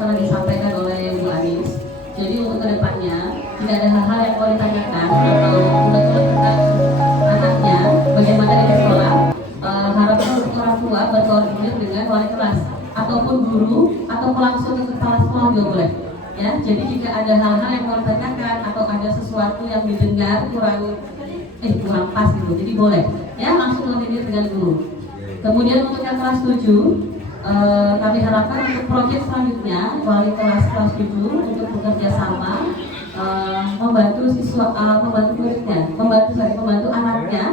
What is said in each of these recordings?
telah disampaikan oleh Bu Anis. Jadi untuk kedepannya tidak ada hal-hal yang mau ditanyakan atau unek-unek tentang anaknya bagaimana di sekolah. Harapnya untuk orang tua berkoordinir dengan wali kelas ataupun guru ataupun langsung ke kepala sekolah juga boleh. Ya, jadi jika ada hal-hal yang mau ditanyakan atau ada sesuatu yang didengar kurang pas gitu, jadi boleh ya langsung koordinir dengan guru. Kemudian untuk yang kelas 7 kami harapkan untuk proyek selanjutnya wali kelas 7 untuk bekerja sama membantu siswa, membantu anaknya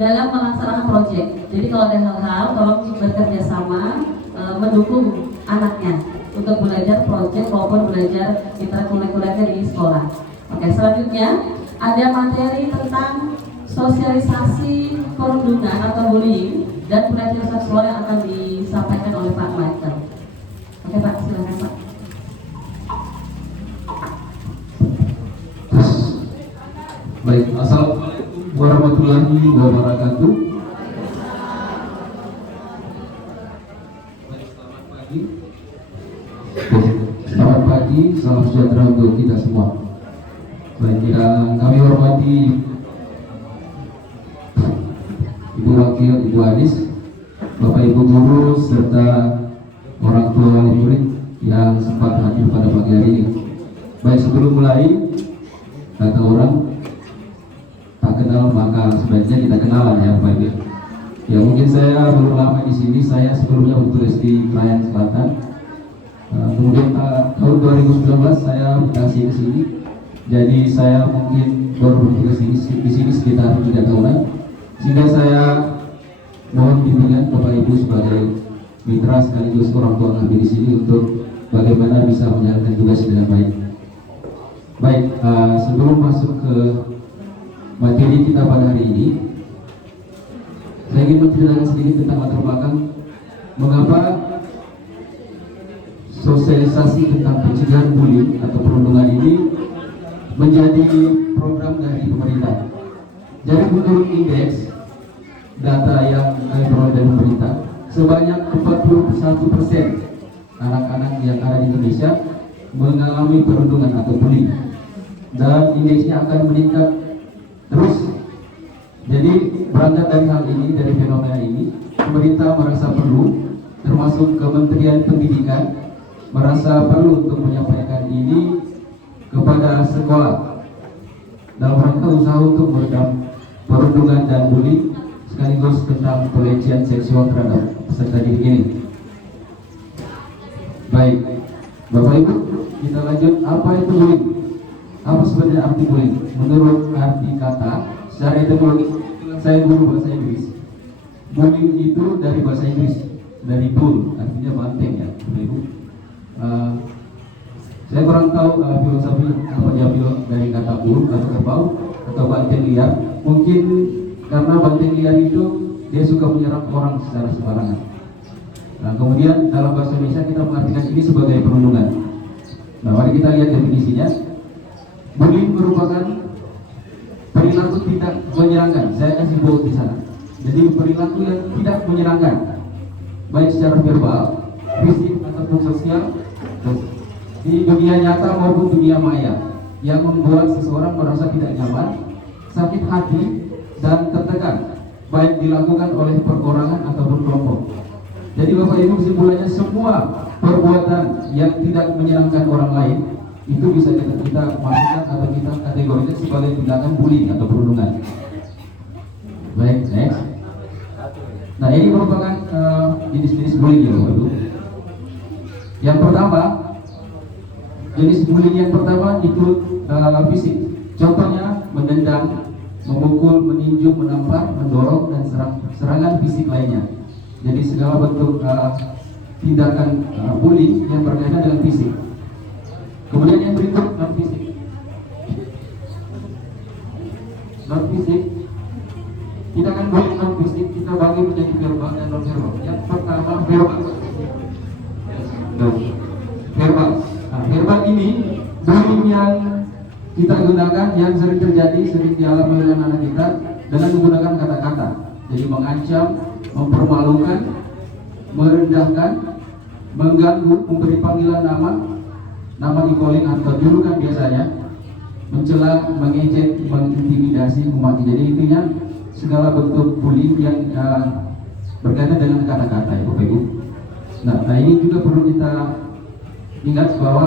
dalam melaksanakan proyek. Jadi kalau ada hal-hal tolong bekerja sama mendukung anaknya untuk belajar proyek maupun belajar intrakurikulernya di sekolah. Oke, selanjutnya ada materi tentang sosialisasi perundungan atau bullying dan pelecehan seksual yang akan disampaikan oleh Pak Michael. Oke Pak, silakan Pak. Baik, assalamualaikum warahmatullahi wabarakatuh. Selamat pagi, salam sejahtera untuk kita semua. Baik, yang kami hormati Ibu Wakil, Ibu Anis, Bapak Ibu guru serta orang tua wali murid yang sempat hadir pada pagi hari ini. Baik, sebelum mulai, kata orang tak kenal maka sebaiknya kita kenalan ya Bapak Ibu. Ya mungkin saya belum lama di sini, saya sebelumnya bertugas di Krayan Selatan. Kemudian tahun 2019 saya mutasi ke sini. Jadi saya mungkin baru bertugas di sini sekitar 3 tahunan. Sehingga saya mohon bimbingan Bapak Ibu sebagai mitra sekaligus orang tua kami di sini untuk bagaimana bisa menjalankan tugas dengan baik. Baik, sebelum masuk ke materi kita pada hari ini, saya ingin menceritakan sedikit tentang latar belakang mengapa sosialisasi tentang pencegahan bullying atau perundungan ini menjadi program dari pemerintah. Jadi menurut indeks data yang kami peroleh dari pemerintah, sebanyak 41% anak-anak yang ada di Indonesia mengalami perundungan atau bullying, dan indeksnya akan meningkat terus. Jadi berangkat dari hal ini, dari fenomena ini, pemerintah merasa perlu, termasuk Kementerian Pendidikan merasa perlu untuk menyampaikan ini kepada sekolah dalam rangka usaha untuk meredam perundungan dan bullying sekaligus tentang pelecehan seksual terhadap peserta didik ini. Baik, Bapak Ibu, kita lanjut. Apa itu bullying? Apa sebenarnya arti bullying? Menurut arti kata, secara etimologi, saya guru bahasa Inggris. Bullying itu dari bahasa Inggris, dari bull, artinya banteng ya, Bapak Ibu. Saya kurang tahu filosofi apa diambil dari kata bull atau kerbau atau banteng liar. Mungkin karena banteng liar itu dia suka menyerang orang secara sembarangan. Nah, kemudian dalam bahasa Indonesia kita mengartikan ini sebagai perundungan. Nah, mari kita lihat definisinya. Bullying merupakan perilaku tidak menyenangkan. Saya kasih bold di sana. Jadi perilaku yang tidak menyenangkan, baik secara verbal, fisik ataupun sosial, di dunia nyata maupun dunia maya, yang membuat seseorang merasa tidak nyaman, sakit hati, dan tertekan, baik dilakukan oleh perorangan ataupun kelompok. Jadi Bapak Ibu, kesimpulannya semua perbuatan yang tidak menyenangkan orang lain itu bisa kita masukkan atau kita kategorikan sebagai tindakan bullying atau perundungan. Baik, next. Nah, ini merupakan jenis-jenis bullying ya Bapak Ibu. Yang pertama, jenis bullying yang pertama itu fisik. Contohnya menendang, memukul, meninju, menampar, mendorong, dan serangan fisik lainnya. Jadi segala bentuk tindakan bullying yang berkaitan dengan fisik. Kemudian yang berikut non fisik. Non fisik, tindakan bullying non fisik kita bagi menjadi verbal dan non verbal. Yang pertama verbal. Verbal. Nah, verbal ini bullying yang kita gunakan, yang sering terjadi, sering dialami oleh anak kita dengan menggunakan kata-kata. Jadi mengancam, mempermalukan, merendahkan, mengganggu, memberi panggilan nama e-calling atau julukan biasanya, mencela, mengejek, mengintimidasi, memaki. Jadi intinya segala bentuk bullying yang berkaitan dengan kata-kata ya Bapak Ibu. Nah ini juga perlu kita ingat bahwa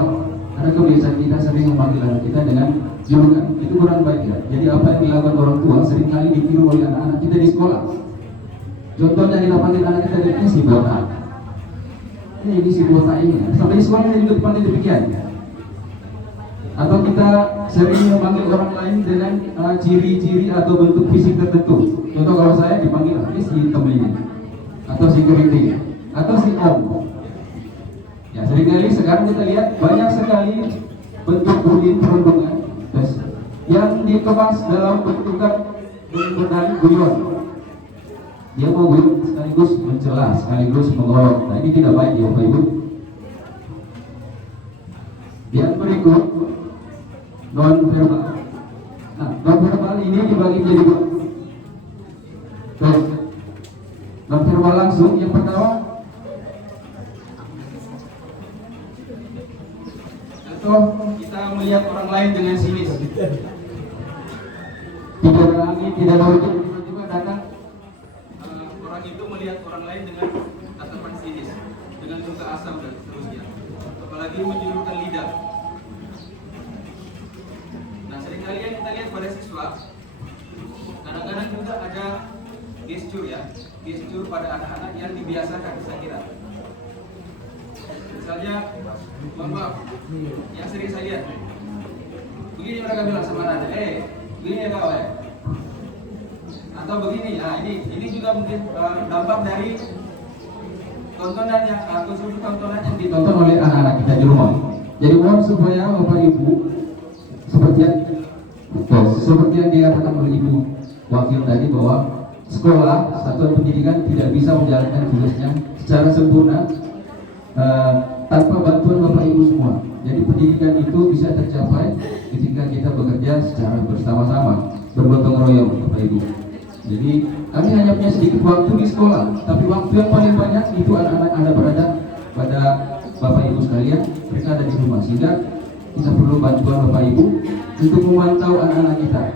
ada kebiasaan kita sering memanggil anak kita dengan julukan. Itu kurang baik ya. Jadi apa yang dilakukan orang tua seringkali ditiru oleh anak-anak kita di sekolah. Contohnya kita panggil anak kita dengan si botak. Ini si botak ini. Sampai di sekolah kita juga dipanggil demikian. Atau kita sering memanggil orang lain dengan ciri-ciri atau bentuk fisik tertentu. Contoh kalau saya dipanggil si hitam ini, atau si keriting, atau si om. Ya seringkali sekarang kita lihat banyak sekali bentuk bullying perundungan yang dikemas dalam bentukan guyon. Dia mau guyon sekaligus mencela, sekaligus mengolok. Nah ini tidak baik ya Bapak Ibu. Yang berikut non verbal. Nah non verbal ini dibagi menjadi dua. Non verbal langsung yang pertama, atau kita melihat orang lain dengan sinis, tidak ada angin, tidak ada hujan, tiba-tiba datang orang itu melihat orang lain dengan tatapan sinis, dengan muka asam dan seterusnya, apalagi menjulurkan lidah. Nah seringkali yang kita lihat pada siswa, kadang-kadang juga ada gestur ya, gestur pada anak-anak yang dibiasakan saya kira. Misalnya, maaf, yang sering saya lihat, begini mereka bilang sama anak, begini ya kau atau begini. Nah ini juga mungkin dampak dari tontonan yang konsumsi tontonan yang ditonton oleh anak-anak kita di rumah. Jadi mohon supaya Bapak Ibu seperti yang dikatakan oleh Ibu Wakil tadi bahwa sekolah, satuan pendidikan tidak bisa menjalankan tugasnya secara sempurna tanpa bantuan Bapak Ibu semua. Jadi pendidikan itu bisa tercapai ketika kita bekerja secara bersama-sama, bergotong royong Bapak Ibu. Jadi kami hanya punya sedikit waktu di sekolah, tapi waktu yang paling banyak itu anak-anak Anda berada pada Bapak Ibu sekalian, mereka ada di rumah, sehingga kita perlu bantuan Bapak Ibu untuk memantau anak-anak kita.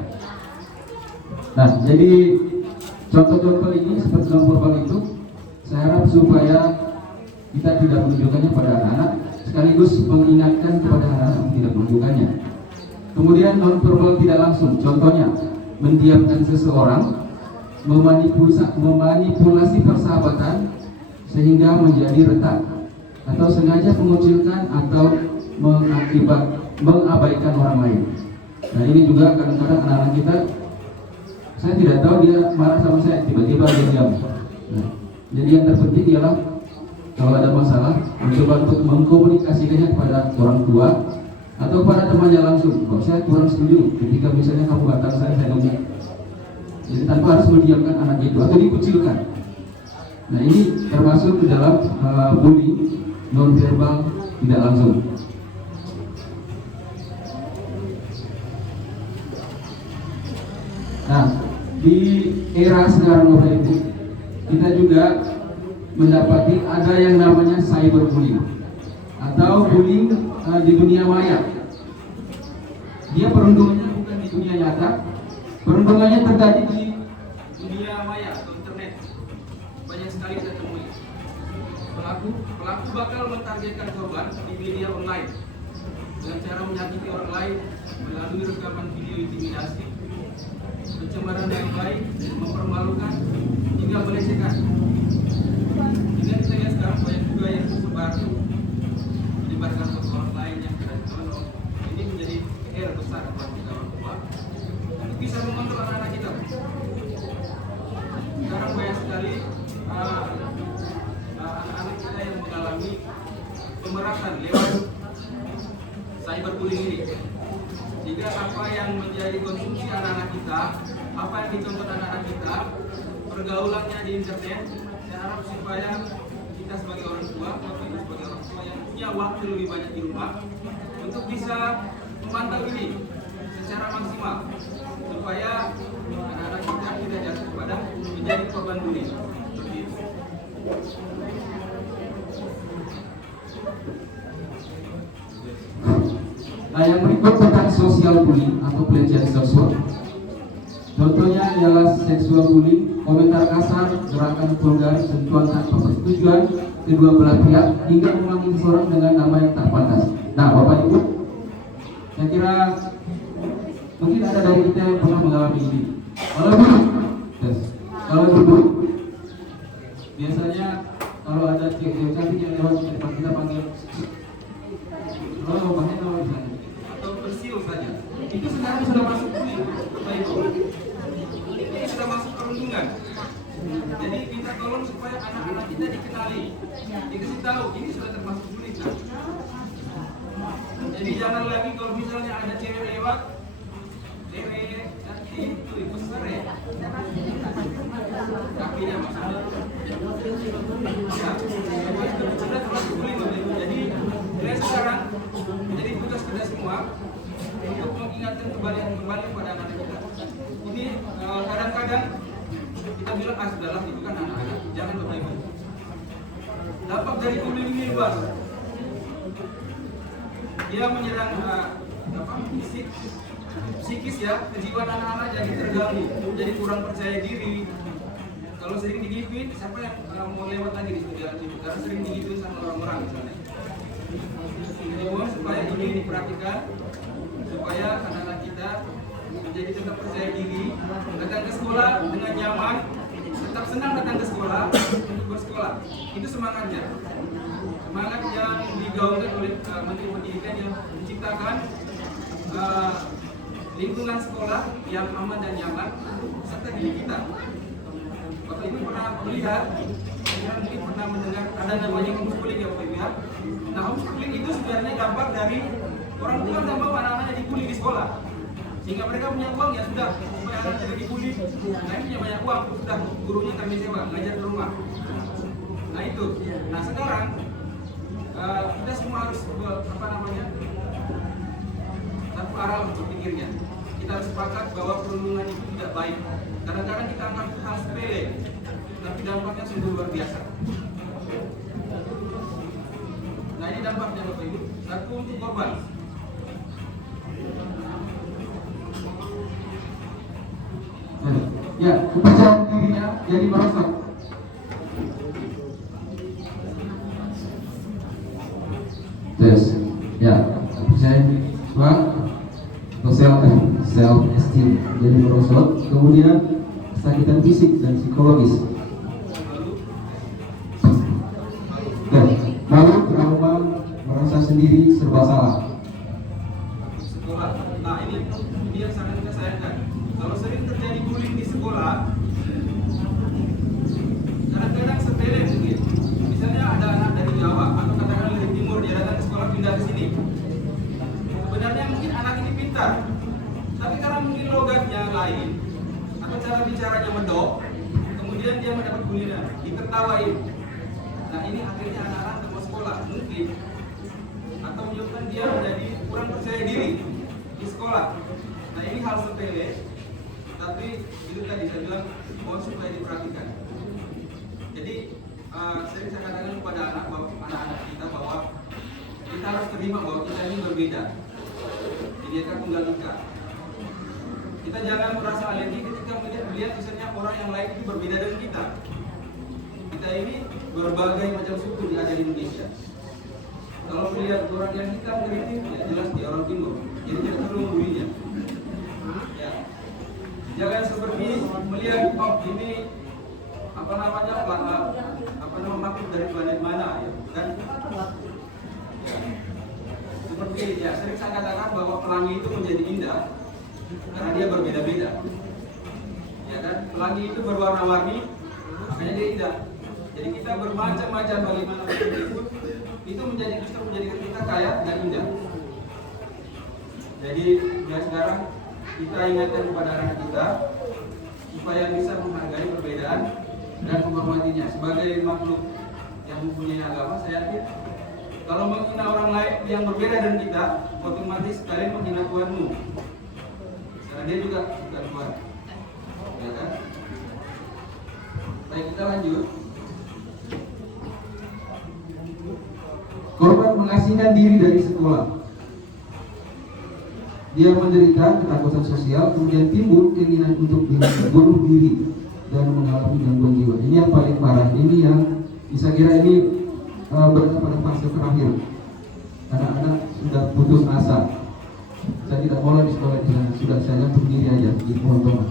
Nah, jadi contoh-contoh ini seperti dalam verbal itu, saya harap supaya kita tidak menunjukkannya pada anak-anak, sekaligus mengingatkan kepada anak-anak untuk tidak menunjukkannya. Kemudian non verbal tidak langsung, contohnya mendiamkan seseorang, memanipulasi persahabatan sehingga menjadi retak, atau sengaja mengucilkan atau mengabaikan orang lain. Nah ini juga kadang-kadang anak-anak kita, saya tidak tahu dia marah sama saya, tiba-tiba dia diam. Nah, jadi yang terpenting ialah kalau ada masalah, mencoba untuk mengkomunikasikannya kepada orang tua atau kepada temannya langsung. Kalau saya kurang setuju ketika misalnya kamu katakan saya ngomong. Jadi tanpa harus mendiamkan anak itu atau dikucilkan. Nah ini termasuk di dalam bullying non verbal tidak langsung. Nah di era sekarang Bapak Ibu, kita juga mendapati ada yang namanya cyberbullying atau bullying di dunia maya. Dia perundungannya bukan di dunia nyata, perundungannya terjadi di dunia maya atau internet. Banyak sekali kita temui. Pelaku bakal mentargetkan korban di media online dengan cara menyakiti orang lain melalui rekaman video intimidasi, pencemaran yang baik, mempermalukan hingga melecehkan. Ini kita lihat sekarang banyak juga yang tersebar melibatkan orang lain yang tidak tahu. Ini menjadi PR besar buat kita orang tua untuk bisa mengontrol anak-anak kita. Sekarang banyak sekali anak-anak kita yang mengalami pemerasan lewat cyberbullying ini. Jika apa yang menjadi konsumsi anak-anak kita, apa yang ditonton anak-anak kita, pergaulannya di internet, saya harap supaya kita sebagai orang tua, kita sebagai orang tua yang punya waktu lebih banyak di rumah untuk bisa memantau ini secara maksimal supaya anak-anak kita tidak jatuh kepada menjadi korban bullying. Seperti itu. Nah, yang berikut tentang social bullying atau pelecehan seksual. Contohnya ialah sexual bullying, komentar kasar, gerakan vulgar, sentuhan tanpa persetujuan kedua belah pihak, hingga memanggil seseorang dengan nama yang tak pantas. Nah, Bapak Ibu, saya kira mungkin ada dari kita yang pernah mengalami ini. Kalau dulu, biasanya kalau ada cewek cantik yang lewat di depan kita panggil, oh banyak nama misalnya, atau bersiul saja. Itu sekarang sudah masuk bullying, Bapak Ibu. Ini sudah masuk perundungan. Jadi minta tolong supaya anak-anak kita dikenali, dikasih tahu ini sudah termasuk bullying. Jadi jangan lagi kalau misalnya ada cewek lewat, itu besar ya, kakinya maksudnya. Ya, sudah termasuk bullying. Jadi mulai sekarang menjadi tugas kita semua untuk mengingatkan kembali pada anak-anak kita. Ini kadang-kadang kita bilang sudahlah itu kan anak-anak, jangan bermain. Dampak dari bullying ini luas. Dia menyerang psikis ya, kejiwaan anak-anak jadi terganggu, jadi kurang percaya diri. Kalau sering digituin, siapa yang mau lewat lagi di jalan itu? Karena sering digituin sama orang-orang misalnya. Jadi supaya ini diperhatikan, supaya anak-anak kita menjadi tetap percaya diri, datang ke sekolah dengan nyaman, tetap senang datang ke sekolah, bersekolah. Itu semangatnya. Semangat yang digaungkan oleh Menteri Pendidikan yang menciptakan lingkungan sekolah yang aman dan nyaman serta diri kita. Bapak Ibu pernah melihat, mungkin pernah mendengar ada namanya homeschooling ya Bapak Ibu ya. Nah, homeschooling itu sebenarnya dampak dari orang tua yang mau anak-anaknya dibully di sekolah, sehingga mereka punya uang ya sudah supaya anak tidak dibully. Nah, ini punya banyak uang, sudah gurunya kami sewa, ngajar di rumah. Nah itu. Nah sekarang kita semua harus satu arah untuk pikirnya. Kita harus sepakat bahwa perundungan itu tidak baik. Kadang-kadang kita anggap hal sepele, tapi dampaknya sungguh luar biasa. Nah ini dampaknya Bapak Ibu. Satu untuk korban. Ya, kepercayaan dirinya jadi merosot. Terus, ya, kepercayaan diri atau self esteem jadi merosot, kemudian kesakitan fisik dan psikologis. Dan lalu trauma merasa sendiri serba salah. Sekolah, nah ini yang sangat kita sayangkan. Kalau sering terjadi bullying di sekolah, kadang-kadang sepele mungkin. Misalnya ada anak dari Jawa atau katakanlah dari Timur, dia datang ke sekolah pindah ke sini. Sebenarnya mungkin anak ini pintar, tapi karena mungkin logatnya lain atau cara bicaranya medok, kemudian dia mendapat bulian, ditertawain. Nah ini akhirnya anak-anak ke sekolah mungkin, atau menyebabkan dia menjadi kurang percaya diri di sekolah. Nah ini hal sepele, tapi itu tadi saya bilang mohon supaya diperhatikan. Jadi saya katakan kepada anak-anak kita bahwa kita harus terima bahwa kita ini berbeda. Bineka Tunggal Ika. Kita jangan merasa alergi ketika melihat misalnya orang yang lain itu berbeda dengan kita. Kita ini berbagai macam suku yang ada di Indonesia. Kalau melihat orang yang hitam keriting, ya jelas dia orang Timur. Jadi tidak perlu membulinya. Ya. Jangan seperti melihat ini makhluk dari planet mana ya kan? Seperti ya sering saya katakan bahwa pelangi itu menjadi indah karena dia berbeda-beda. Ya kan? Pelangi itu berwarna-warni, makanya dia indah. Jadi kita bermacam-macam bagaimana itu justru menjadikan kita kaya dan indah. Jadi mulai sekarang kita ingatkan kepada anak kita supaya bisa menghargai perbedaan dan menghormatinya sebagai makhluk yang mempunyai agama. Saya yakin kalau menghina orang lain yang berbeda dengan kita, otomatis kalian menghina Tuhanmu, karena dia juga bukan Tuhan, ya kan? Baik, kita lanjut. Korban mengasingkan diri dari sekolah. Dia menderita ketakutan sosial, kemudian timbul keinginan untuk bunuh diri dan mengalami gangguan jiwa. Ini yang paling parah. Ini yang bisa kira ini berada pada fase terakhir. Anak-anak sudah putus asa. Saya tidak mau lagi sekolah di sana. Sudah saya bunuh diri aja di pohon tomat.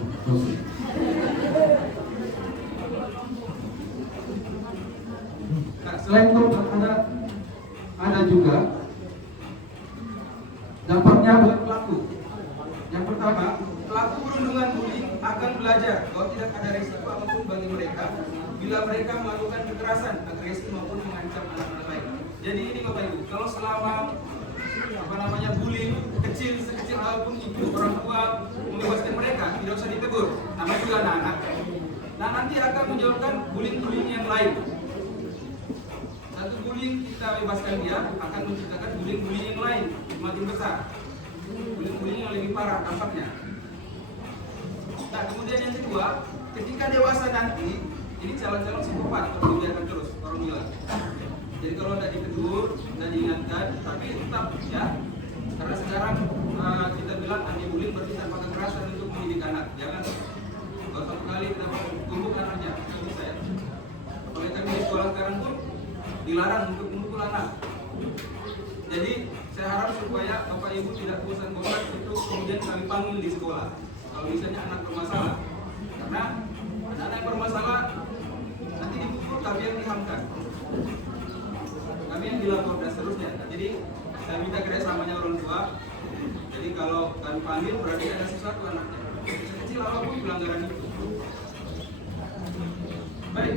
Nah, selain itu ada juga dampaknya buat pelaku. Yang pertama, pelaku perundungan bullying akan belajar bahwa tidak ada risiko apapun bagi mereka bila mereka melakukan kekerasan, agresi maupun mengancam anak-anak lain. Jadi ini Bapak Ibu, kalau selama bullying sekecil apapun itu orang tua membebaskan mereka, tidak usah ditegur, namanya juga anak-anak. Nah, nanti akan menjauhkan bullying yang lain. Satu bullying kita bebaskan dia akan menciptakan bullying yang lain semakin besar, bullying yang lebih parah dampaknya. Nah, kemudian yang kedua, ketika dewasa nanti ini calon-calon psikopat kalau dibiarkan terus orang bilang. Jadi kalau tidak ditegur, tidak diingatkan, tapi tetap ya, karena sekarang kita bilang anti bullying berarti tanpa kekerasan untuk mendidik anak. Jangan kalau satu kali kita tumbuk anaknya, itu bisa ya. Apalagi kami di sekolah sekarang pun dilarang untuk memukul anak. Jadi saya harap supaya Bapak Ibu tidak bosan-bosan itu kemudian kami panggil di sekolah. Kalau misalnya anak bermasalah, karena anak yang bermasalah nanti dipukul kami yang dihamkan, kami yang dilapor dan seterusnya. Nah, jadi saya minta kerjasamanya orang tua. Jadi kalau kami panggil berarti ada sesuatu anaknya. Kecil apapun pelanggaran itu. Baik.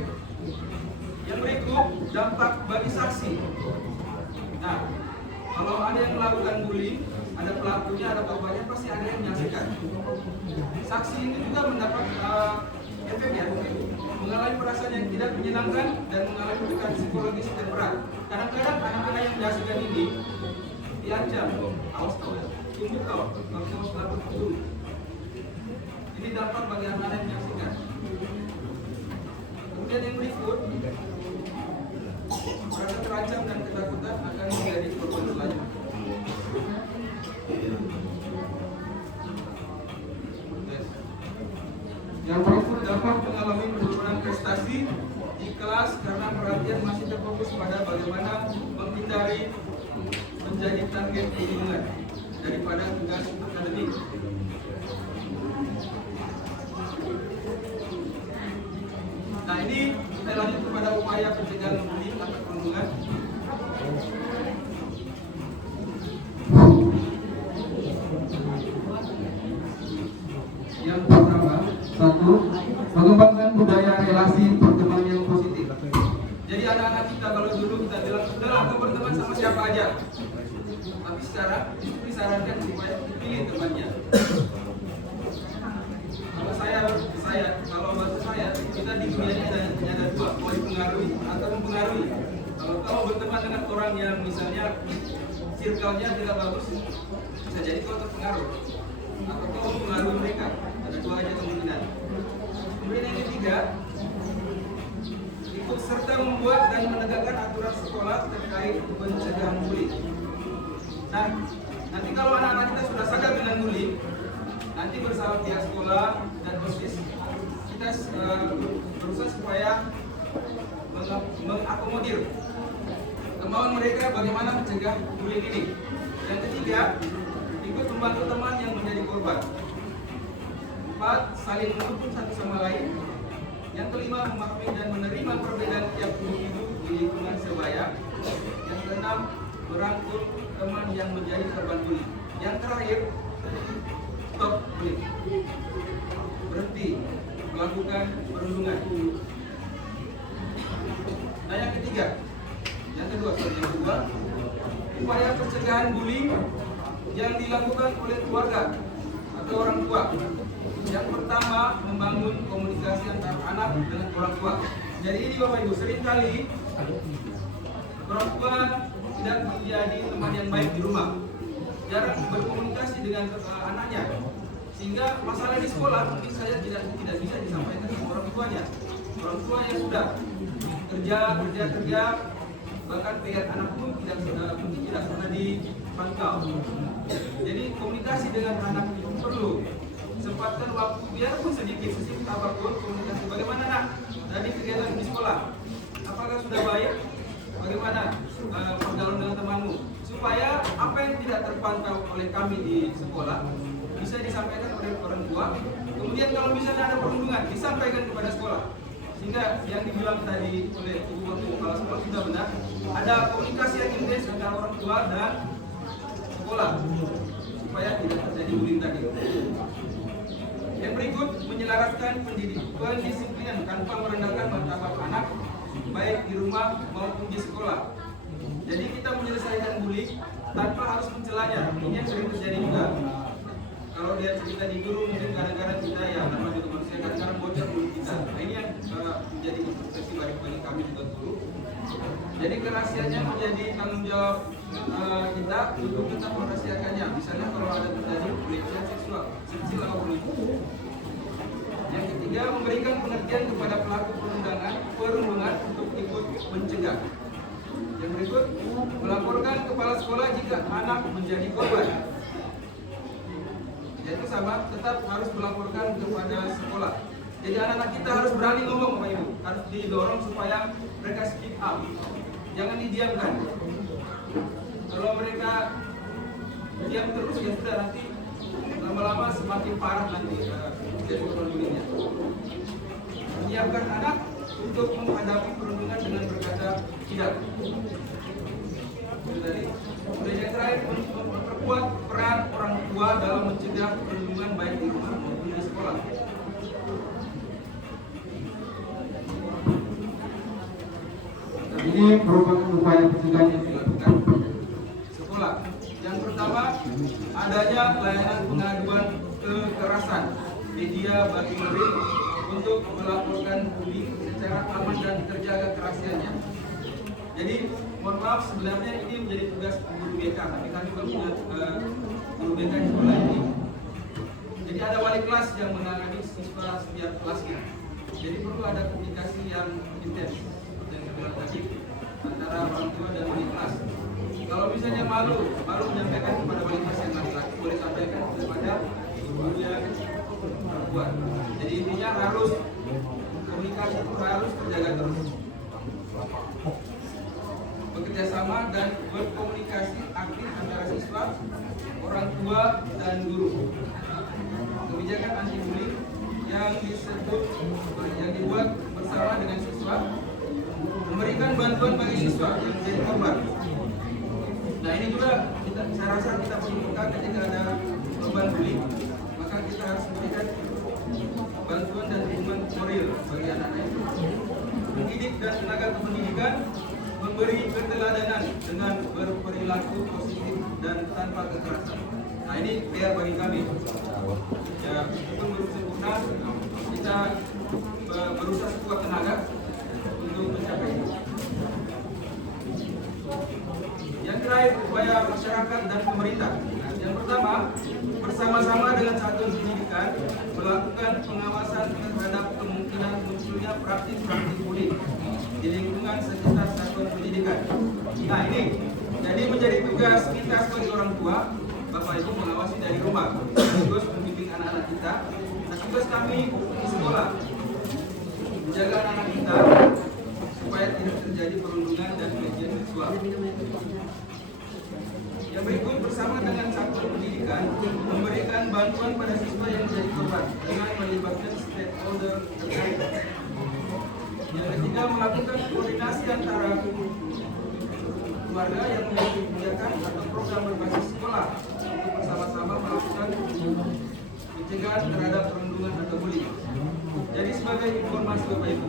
Yang berikut dampak bagi saksi. Nah, kalau ada yang melakukan bullying, ada pelakunya, ada korbannya, pasti ada yang menyaksikan. Saksi ini juga mendapat efek ya, mengalami perasaan yang tidak menyenangkan dan mengalami tekanan psikologis yang berat. Kadang-kadang anak-anak yang menyaksikan ini diancam, awas kau, tumbuk kau, kalau kamu selalu tumbuk. Ini dampak bagi anak-anak yang menyaksikan. Kemudian yang berikut, merasa terancam dan ketakutan akan menjadi korban selanjutnya. Yang berikut dapat mengalami penurunan prestasi di kelas karena perhatian masih terfokus pada bagaimana menghindari menjadi target perlindungan daripada tugas akademik. Nah, ini saya lanjut kepada upaya pencegahan bullying atau perundungan. Yang pertama, satu, mengembangkan budaya relasi pertemanan yang positif. Jadi anak-anak kita kalau dulu kita bilang sudahlah kau berteman sama siapa aja, tapi sekarang justru disarankan supaya dipilih temannya. Kalau bahasa saya, kita di dunia ini ada dua, mau dipengaruhi atau mempengaruhi. Kalau kau berteman dengan orang yang misalnya circle-nya tidak bagus, bisa jadi kau terpengaruh. Atau kau mempengaruhi mereka. Ada dua aja kemungkinan. Kemudian yang ketiga, ikut serta membuat dan menegakkan aturan sekolah terkait pencegahan bullying. Nah, nanti kalau anak-anak kita sudah sadar dengan bullying, nanti bersama pihak sekolah dan OSIS kita berusaha supaya mengakomodir kemauan mereka bagaimana mencegah bullying ini. Yang ketiga, ikut membantu teman yang menjadi korban. 4, saling mendukung satu sama lain. Yang kelima, memahami dan menerima perbedaan tiap individu di lingkungan sebaya. Yang keenam, merangkul teman yang menjadi korban bullying. Yang terakhir, stop bullying. Berhenti melakukan perundungan. Nah, yang kedua, upaya pencegahan bullying yang dilakukan oleh keluarga atau orang tua. Yang pertama, membangun komunikasi antara anak dengan orang tua. Jadi ini Bapak Ibu, seringkali orang tua tidak menjadi teman yang baik di rumah, jarang berkomunikasi dengan anaknya, sehingga masalah di sekolah mungkin saya tidak bisa disampaikan ke orang tuanya. Orang tua yang sudah kerja, bahkan pihak anak pun tidak pernah dipantau. Jadi komunikasi dengan anak itu perlu. Sempatkan waktu biarpun sedikit apapun komunikasi. Bagaimana nak? Tadi kegiatan di sekolah, apakah sudah baik? Bagaimana pergaulan dengan temanmu? Supaya apa yang tidak terpantau oleh kami di sekolah bisa disampaikan oleh orang tua. Kemudian kalau misalnya ada perundungan, disampaikan kepada sekolah. Sehingga yang dibilang tadi oleh Ibu Wakil Kepala Sekolah sudah benar. Ada komunikasi yang intens antara orang tua dan sekolah supaya tidak terjadi bullying tadi. Yang berikut, menyelaraskan pendisiplinan tanpa merendahkan martabat anak baik di rumah maupun di sekolah. Jadi kita menyelesaikan bullying tanpa harus mencelanya. Ini yang sering terjadi juga. Kalau dia cerita di guru, mungkin kadang-kadang kita ya namanya juga manusia, kadang-kadang bocor dulu kita. Nah, ini yang menjadi introspeksi bagi kami juga guru. Jadi kerahasiaannya menjadi tanggung jawab kita untuk tetap merahasiakannya. Misalnya kalau ada terjadi pelecehan seksual, sekecil apapun itu. Yang ketiga, memberikan pengertian kepada pelaku perundungan untuk ikut mencegah. Yang berikut, melaporkan kepala sekolah jika anak menjadi korban. Yaitu sama, tetap harus melaporkan kepada sekolah. Jadi anak-anak kita harus berani ngomong, Bapak Ibu. Harus didorong supaya mereka speak up. Jangan didiamkan. Kalau mereka diam terus, ya sudah nanti lama-lama semakin parah nanti jadi perundungannya. Menyiapkan anak untuk menghadapi perundungan dengan berkata tidak. Kemudian yang terakhir, memperkuat peran orang tua dalam mencegah perundungan baik di rumah maupun di sekolah. Ini merupakan upaya pencegahan yang dilakukan sekolah. Yang pertama, adanya layanan pengaduan kekerasan media bagi murid untuk melaporkan bullying secara aman dan terjaga kerahasiaannya. Jadi, mohon maaf sebenarnya ini menjadi tugas guru BK, tapi kami juga punya guru BK di sekolah ini. Jadi ada wali kelas yang menangani siswa setiap kelasnya. Jadi perlu ada komunikasi yang intens yang dibilang tadi antara orang tua dan wali kelas. Kalau misalnya malu menyampaikan kepada wali kelas yang laki-laki, boleh sampaikan kepada guru yang perempuan. Jadi intinya harus komunikasi itu harus terjaga terus. Bekerja sama dan berkomunikasi aktif antara siswa, orang tua dan guru. Kebijakan anti bullying yang dibuat bersama dengan siswa, memberikan bantuan bagi siswa yang menjadi korban. Nah ini juga saya rasa kita perlukan ketika ada korban bullying, maka kita harus memberikan bantuan dan dukungan moral bagi anak-anak itu. Pendidik dan tenaga kependidikan memberi keteladanan dengan berperilaku positif dan tanpa kekerasan. Nah ini PR bagi kami. Ya, itu belum sempurna, kita berusaha sekuat tenaga untuk mencapai itu. Yang terakhir, upaya masyarakat dan pemerintah. Yang pertama, bersama-sama dengan satuan pendidikan melakukan pengawasan terhadap kemungkinan munculnya praktik-praktik bullying di lingkungan sekitar satuan pendidikan. Nah ini, jadi menjadi tugas kita sebagai orang tua, Bapak Ibu mengawasi dari rumah, terus membimbing anak-anak kita. Nah tugas kami di sekolah, menjaga anak-anak kita supaya tidak terjadi perundungan dan pelecehan seksual. Yang berikut, bersama dengan satuan pendidikan memberikan bantuan pada siswa yang menjadi korban dengan melibatkan stakeholder terkait. Yang ketiga, melakukan koordinasi antara keluarga yang memiliki kebijakan atau program berbasis sekolah untuk bersama-sama melakukan pencegahan terhadap perundungan atau bullying. Jadi sebagai informasi Bapak Ibu,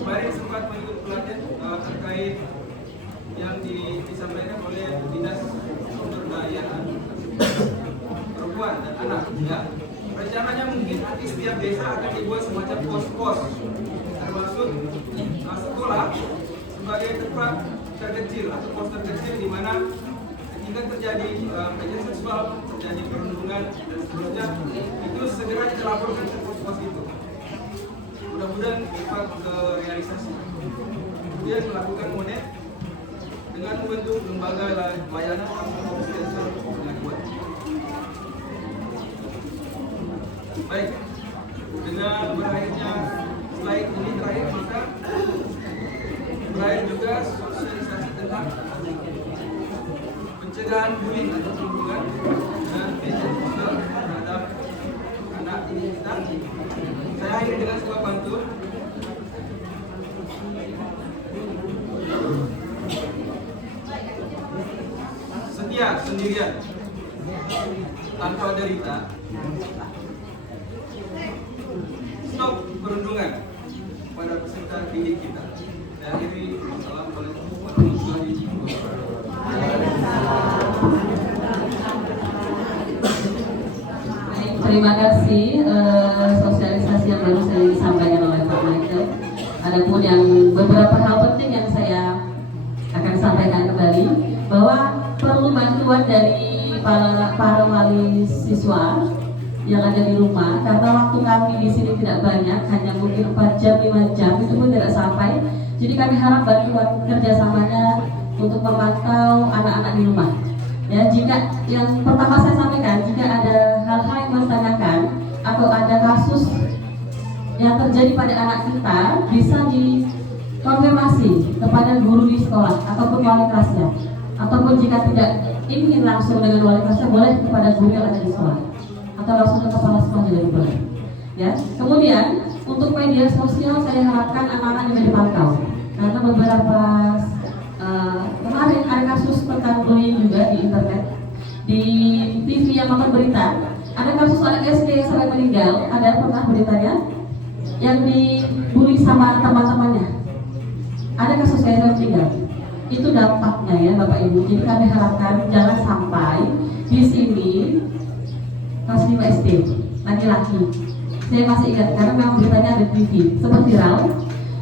kemarin sempat mengikuti pelatihan terkait yang disampaikan oleh Dinas Pemberdayaan Perempuan dan Anak. Ya, rencananya mungkin nanti setiap desa akan dibuat semacam pos-pos, termasuk sekolah sebagai tempat terkecil atau pos terkecil di mana ketika terjadi pelecehan seksual, terjadi perundungan dan seterusnya, itu segera dilaporkan ke pos-pos itu. Mudah-mudahan dapat realisasi. kemudian melakukan monet dengan membentuk lembaga layanan assistance pengaduan. Baik, dengan berakhirnya slide ini terakhir kita berakhir juga sosialisasi tentang pencegahan bullying atau perundungan dan media sosial terhadap anak kita. Saya akhiri dengan sebuah pantun. Setia sendirian tanpa derita, stop perundungan pada peserta didik kita. Saya akhiri. Assalamualaikum warahmatullahi wabarakatuh. Terima kasih sosialisasi yang baru saya disampaikan oleh Pak Michael. Adapun yang beberapa hal penting yang saya akan sampaikan kembali, bahwa perlu bantuan dari para wali siswa yang ada di rumah, karena waktu kami di sini tidak banyak, hanya mungkin 4 jam 5 jam itu pun tidak sampai. Jadi kami harap bantuan kerjasamanya untuk memantau anak-anak di rumah. Ya, jika yang pertama saya sampaikan, jika ada hal-hal yang ditanyakan atau ada kasus yang terjadi pada anak kita, bisa dikonfirmasi kepada guru di sekolah ataupun wali kelasnya, ataupun jika tidak ingin langsung dengan wali kelasnya, boleh kepada guru yang ada di sekolah atau langsung ke kepala sekolah juga boleh. Ya, kemudian untuk media sosial saya harapkan anak-anak juga dipantau, karena beberapa kemarin ada kasus tentang bullying juga di internet, di TV yang nonton berita, ada kasus anak SD sampai meninggal, ada pernah beritanya yang dibully sama teman-temannya, ada kasus yang meninggal. Itu dampaknya ya Bapak Ibu. Jadi kami harapkan jangan sampai di sini kelas 5 SD laki-laki. Saya masih ingat karena memang beritanya ada di TV, sempat viral.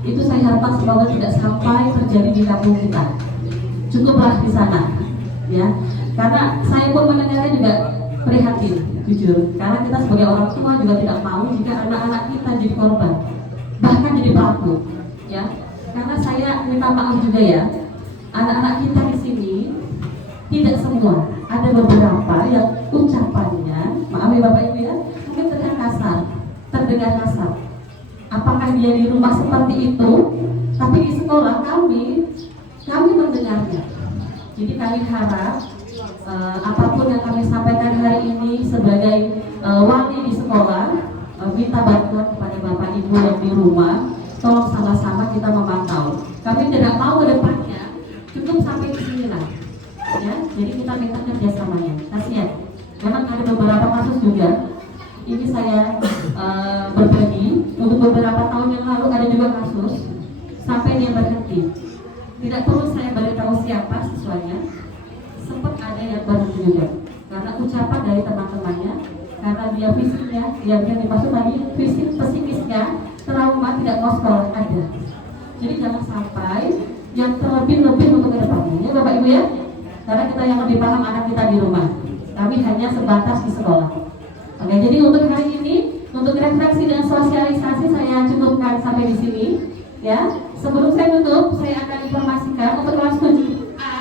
Itu saya harapkan semoga tidak sampai terjadi di kampung kita. Cukuplah di sana, ya. Karena saya pun mendengarnya juga prihatin, jujur. Karena kita sebagai orang tua juga tidak mau jika anak-anak kita jadi korban, bahkan jadi pelaku, ya. Karena saya minta maaf juga ya, anak-anak kita di sini tidak semua, ada beberapa yang ucapannya, maaf ya Bapak Ibu ya, mungkin terdengar kasar. Apakah dia di rumah seperti itu, tapi di sekolah kami mendengarnya. Jadi kami harap apapun yang kami sampaikan hari ini sebagai wali di sekolah, minta bantuan kepada Bapak Ibu yang di rumah, tolong sama-sama kita memantau. Kami tidak mau ke depannya cukup sampai di sini lah, ya. Jadi kita minta kerjasamanya. Kasihan, memang ada beberapa kasus juga. Ini saya berbagi untuk beberapa tahun yang lalu ada juga kasus sampai dia berhenti. Tidak perlu saya beritahu siapa siswanya, sempat ada yang berhenti juga karena ucapan dari teman-temannya, karena dia fisiknya, yang dimaksud tadi fisik psikisnya trauma, tidak mau sekolah ada. Jadi jangan sampai yang terlebih-lebih untuk kedepannya, ya Bapak Ibu ya, karena kita yang lebih paham anak kita di rumah, kami hanya sebatas di sekolah. Oke, jadi untuk hari ini, untuk refleksi dan sosialisasi saya cukupkan sampai di sini, ya. Sebelum saya tutup, saya akan informasikan untuk kelas 7A,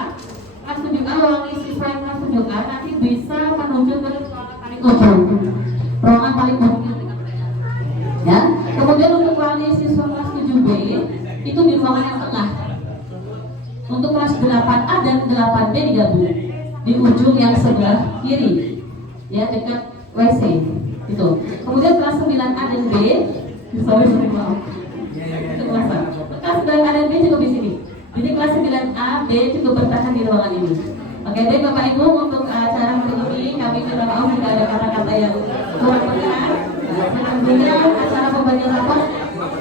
kelas 7A wali siswa yang kelas 7A nanti bisa menuju ke ruangan paling ujung, ruangan paling ujung, ya. Kemudian untuk wali siswa kelas 7B itu di ruangan yang tengah. Untuk kelas 8A dan 8B digabung di ujung yang sebelah kiri, ya, dekat WC itu. Kemudian kelas 9A dan B, sorry maaf, itu kelas A. Kelas 9A dan B cukup di sini. Jadi kelas 9A, B cukup bertahan di ruangan ini. Oke, baik Bapak Ibu, untuk acara hari ini kami minta maaf jika ada kata-kata yang kurang berkenan. Tentunya acara pembagian rapor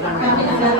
kami akan